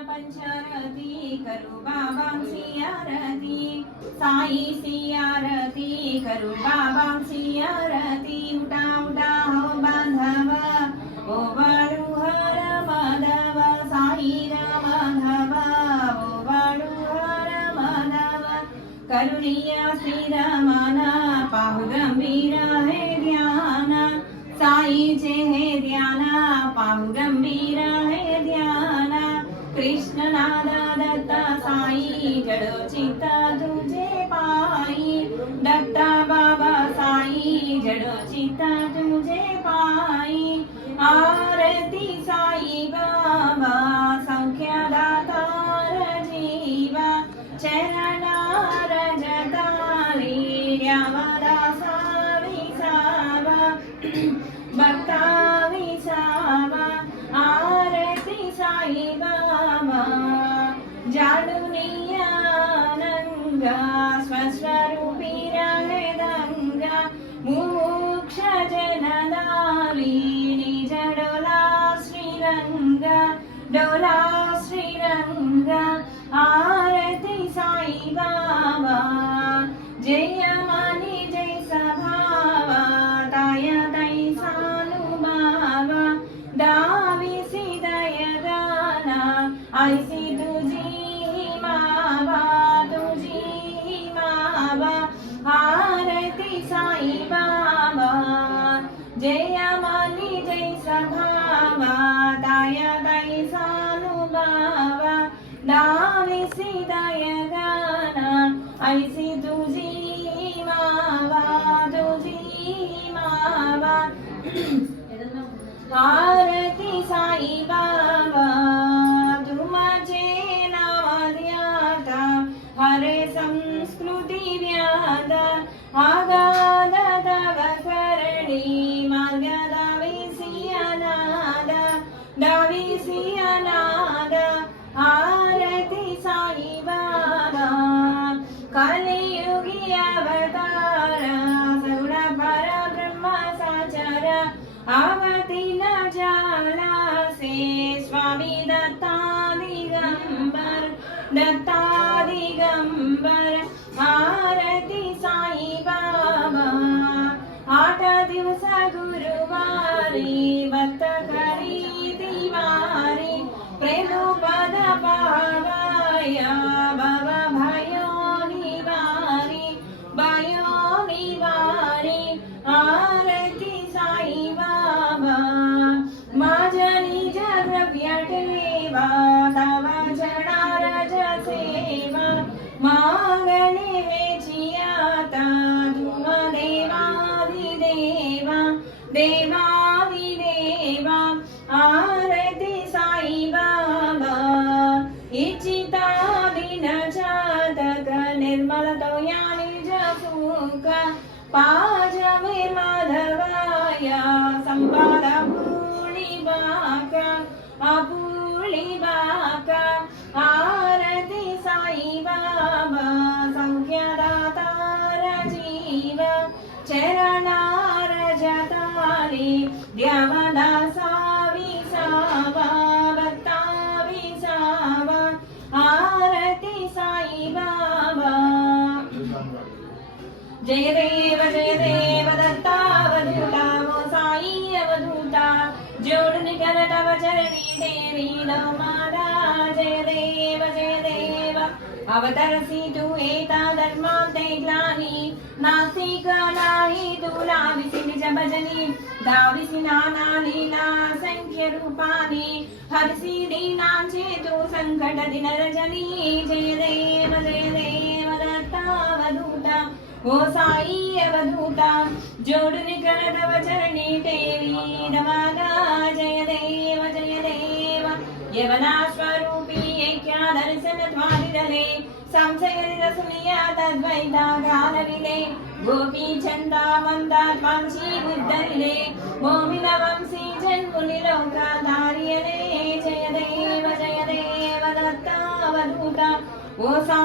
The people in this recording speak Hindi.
पंचारती करू बाबांची आरती. साई सी आरती करू बाबांची उठा उठा हो बांधवा. ओ बाळू हर माधवा. साई राम माधवा ओ बाळू हर माधवा. करुणिया श्रीरामाना पाहु गंभीर हे ध्याना. साईचे हे ध्याना पाहु गंभीर नादा दत्ता साई जडो चिता तुझे पाई दत्ता बाबा साई जडो चिता तुझे पाई आरती साई డోలా శ్రీరంగ ఆరతి సాయి బాబా జయమణి జయ సభావ. దయ దై సానుభావ. దావిసి దయ దాన. ఐసి తుజీ మావా తుజీ మావా. ఆరతి సాయి బాబా జయమణి జయ సభావ. దయ దై ಧಾವಿಸಿ ದಯಗಾನ ಐಸಿ ತುಜಿ ಮಾವಾಜಿ ಮಾವಾ ಆರತಿ ಸಾಯಿ ಬಾಬಾ ಧ್ರುಮಜೆ ನವದ್ಯಾತ ಹರೆ ಸಂಸ್ಕೃತಿ ವ್ಯಾದ ಆಗ આવતીના જાલાસે स्वामी दत्ता દિગંબર દત્તા सेवा मागणे वेची आता तुम देवादिदेवा देवादिदेवा आरती साई बाबा इच्छिता दिन जातक, निर्मल या निज सुख पाजवे माधवाया संवाद पूर्णी बाका अपूर्णी जय देव जय देव दत्तावधूता वो साई अवधूता जोडून कर तव चरणी तेरी मारा जय देव जय देव अवतरसी तू एता धर्मांते ग्लानी नास्तिक नाही तुला विसी निज भजनी దావరిసి నానా లీలా సంఖ్య రూపాని హరిసి దీనాం చేతు సంకట దిన రజనీ జయ దేవ జయ దేవ దత్తావధూత. ఓ సాయి అవధూత జోడుని కరదవ చరణి దేవి నమాగా జయ దేవ జయ దేవ देव यवना स्वरूपी ऐक्या दर्शन द्वारिदले संशयनिरसुनिया तद्वैता गानविले गोपी चन्दा वन्दा त्वांशी बुद्धरिले भूमिन वंशी जन्मुनिलोकाधार्यले जय देव जय देव दत्तावधूता ओ साई